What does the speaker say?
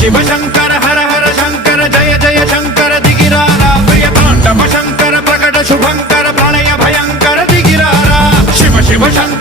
शिव शंकर हर हर शंकर जय जय शंकर दिगिरारा प्रिय तांडव शंकर प्रकट शुभंकर प्रणय भयंकर दिगिरारा शिव शिव शंकर